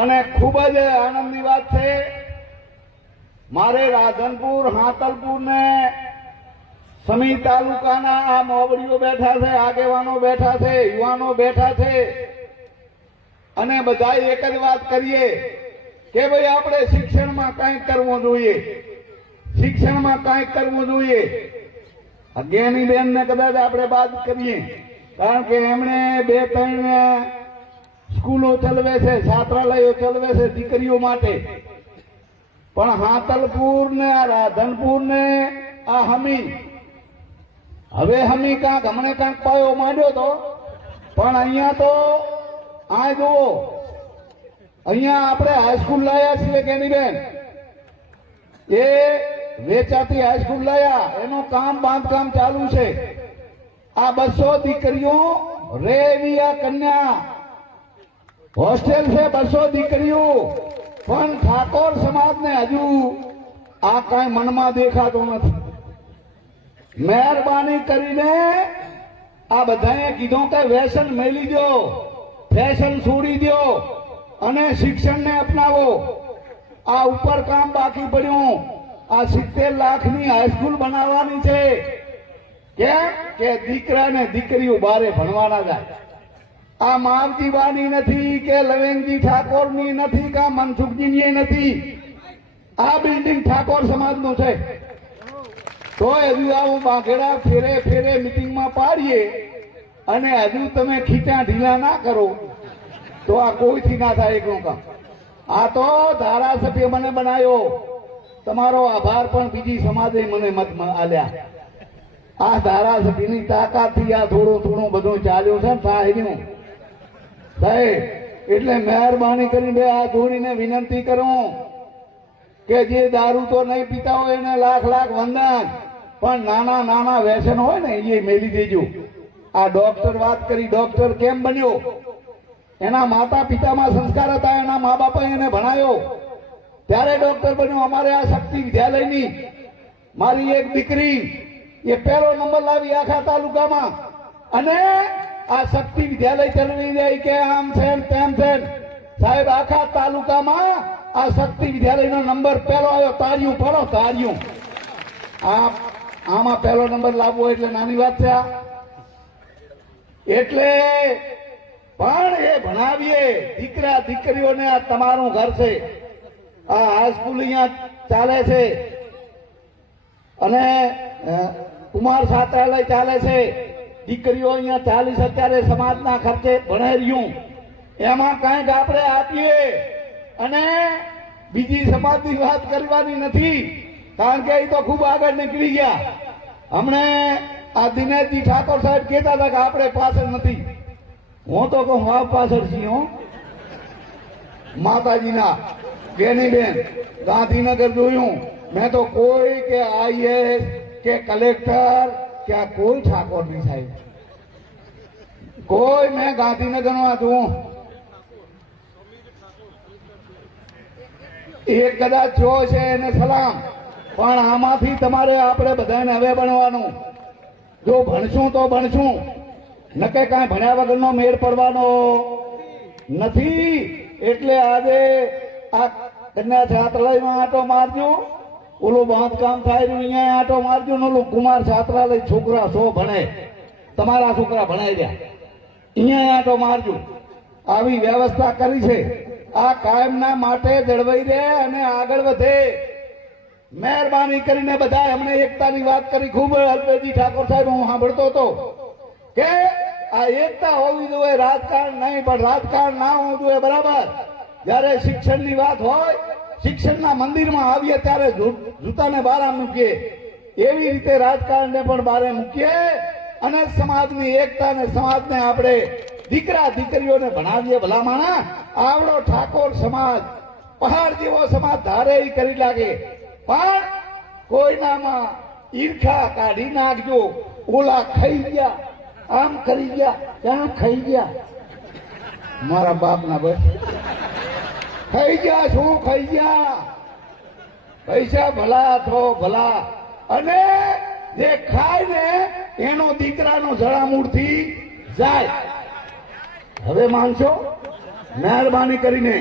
અને ખૂબ જ આનંદની વાત છે, મારે રાધનપુર, હાતલપુર ને સમી તાલુકાના આ મોવડીઓ બેઠા છે, આગેવાનો બેઠા છે, યુવાનો બેઠા છે, અને બધા એક જ વાત કરીએ કે ભાઈ આપણે શિક્ષણમાં કંઈક કરવું જોઈએ, શિક્ષણમાં કંઈક કરવું જોઈએ. અજ્ઞાની બેન ને કદાચ આપણે બાદ કરીએ, કારણ કે એમણે 2-3 સ્કૂલો ચલાવે છે, છાત્રાલયો ચલાવે છે દીકરીઓ માટે. પણ હાતલપુર ને આ રાધનપુર ને આ હમી, હવે હમી કાંક હમણે કાંક પાયો માંડ્યો તો, પણ અહીંયા તો આ જુઓ, અહીંયા આપણે હાઈસ્કૂલ લાયા છીએ કેની બેન, એ વેચાતી હાઈસ્કૂલ લાયા, એનું બાંધકામ ચાલુ છે. આ 200 દીકરીઓ રેવિયા કન્યા હોસ્ટેલ છે, 200 દીકરીઓ. પણ ઠાકોર સમાજને હજુ આ કઈ મનમાં દેખાતો નથી. મહેરબાની કરીને આ બધાએ કીધું કે વ્યસન મેલી દો, ફેશન છોડી દો અને શિક્ષણને અપનાવો. આ ઉપર કામ બાકી પડ્યું. આ 70 લાખની હાઈસ્કૂલ બનાવવાની છે. કેમ કે દીકરા ને દીકરીઓ બારે ભણવાના જાય. આ માવજીબાની નથી કે લવેંગજી ઠાકોરની નથી કે મનસુખજીની નથી. આ બિલ્ડિંગ ઠાકોર સમાજનું છે. તો હજુ આવું બાઘેડા ફેરે ફેરે મિટિંગમાં પાડીએ અને હજુ તમે ખીચા ઢીલા ના કરો તો આ કોઈથી ના થાય એકનું કામ. આ તો ધારાસભ્ય મને બનાવ્યો, તમારો આભાર, પણ બીજી સમાજે મને મત આલ્યા. આ ધારાસભ્યની તાકાતથી આ થોડું બધું ચાલ્યું છે ને સાહેબનું. સાહેબ એટલે મહેરબાની કરીને આ જોડીને વિનંતી કરું કે જે દારૂ તો નહીં પીતા હોય એને લાખ વંદન, પણ નાના નાના વ્યસન હોય ને એ મેલી દેજો. આ ડોક્ટર વાત કરી, ડોક્ટર કેમ બન્યો? એના માતા પિતામાં સંસ્કાર હતા, એના મા બાપે એને ભણાયો ત્યારે ડોક્ટર બન્યો. અમારે આ શક્તિ વિદ્યાલયની મારી એક દીકરી એ 1લો નંબર લાવી આખા તાલુકામાં, અને આ શક્તિ વિદ્યાલય ચલાવી જાય કે આમ છે તેમ છે. સાહેબ આખા તાલુકામાં આ શક્તિ વિદ્યાલયનો નંબર 1લો આવ્યો. તાળીઓ પડો, તાળીઓ. આમાં 1લો નંબર લાવવો એટલે નાની વાત છે. એટલે પણ એ ભણાવીએ દીકરા દીકરીઓને. આ તમારું ઘર છે. આ હાઈસ્કૂલ અહીંયા ચાલે છે અને કુમાર છાત્રાલય ચાલે છે. દીકરીઓ અહીંયા 40 અત્યારે સમાજના ખર્ચે ભણાઈ રહ્યું. એમાં કંઈક આપણે આપીએ. અને બીજી સમાજની વાત કરવાની નથી, કારણ કે એ તો ખૂબ આગળ નીકળી ગયા. હમણે આ દિનેશજી ઠાકોર સાહેબ કહેતા હતા કે આપણે પાછળ નથી. હું તો કહું હા પાછળ છીએ. હું માતાજીના બેની બેન ગાંધીનગર જોયું મેં તો, કોઈ કે IAS કે કલેક્ટર કે આ કોઈ ઠાકોર નહીં સાહેબ, કોઈ મેં ગાંધીનગરમાં જોઉં. એક કદાચ જો છે એને સલામ, પણ આમાંથી તમારે આપણે બધાને હવે ભણવાનું. જો ભણશું તો ભણશું, નકે કાંઈ ભણ્યા વગરનો મેળ પડવાનો નથી. એટલે આજે આ કન્યા છાત્રાલયમાં આંટો મારજો, ઓલું બાંધકામ થાય રહ્યું અહીંયા આંટો મારજો ને ઓલું કુમાર છાત્રાલય છોકરા 100 ભણે, તમારા છોકરા ભણાઈ રહ્યા, અહીંયા આંટો મારજો. આવી વ્યવસ્થા કરી છે. આ કાયમના માટે જળવાઈ રહે અને આગળ વધે. મહેરબાની કરીને બધા એમણે એકતાની વાત કરી ખૂબ. અલ્પેશજી ઠાકોર સાહેબ હું સાંભળતો હતો કે આ એકતા હોવી જોઈએ, રાજકારણ નહીં, પણ રાજકારણ ના હોવું જોઈએ. બરાબર, જયારે શિક્ષણની વાત હોય, શિક્ષણના મંદિરમાં આવીએ ત્યારે જૂતાને બહાર મૂકીએ, એવી રીતે રાજકારણને પણ બહાર મૂકીએ અને સમાજની એકતા અને સમાજને આપણે દીકરા દીકરીઓને ભણાવીએ. ભલામણા આવડો ઠાકોર સમાજ પહાડ જેવો સમાજ ધારે એ કરી લાગે, પણ કોઈનામાં ઈર્ષા કાઢી નાખજો. ઓલા ખાઈ ગયા, આમ કરી ગયા, ક્યાં ખાઈ ગયા? મારા બાપના બસ ખાઈ ગયા. શું ખાઈ ગયા? પૈસા ભલા થો ભલા. અને જે ખાય ને એનો દીકરાનો જળામૂળથી જાય. હવે માનશો? મહેરબાની કરીને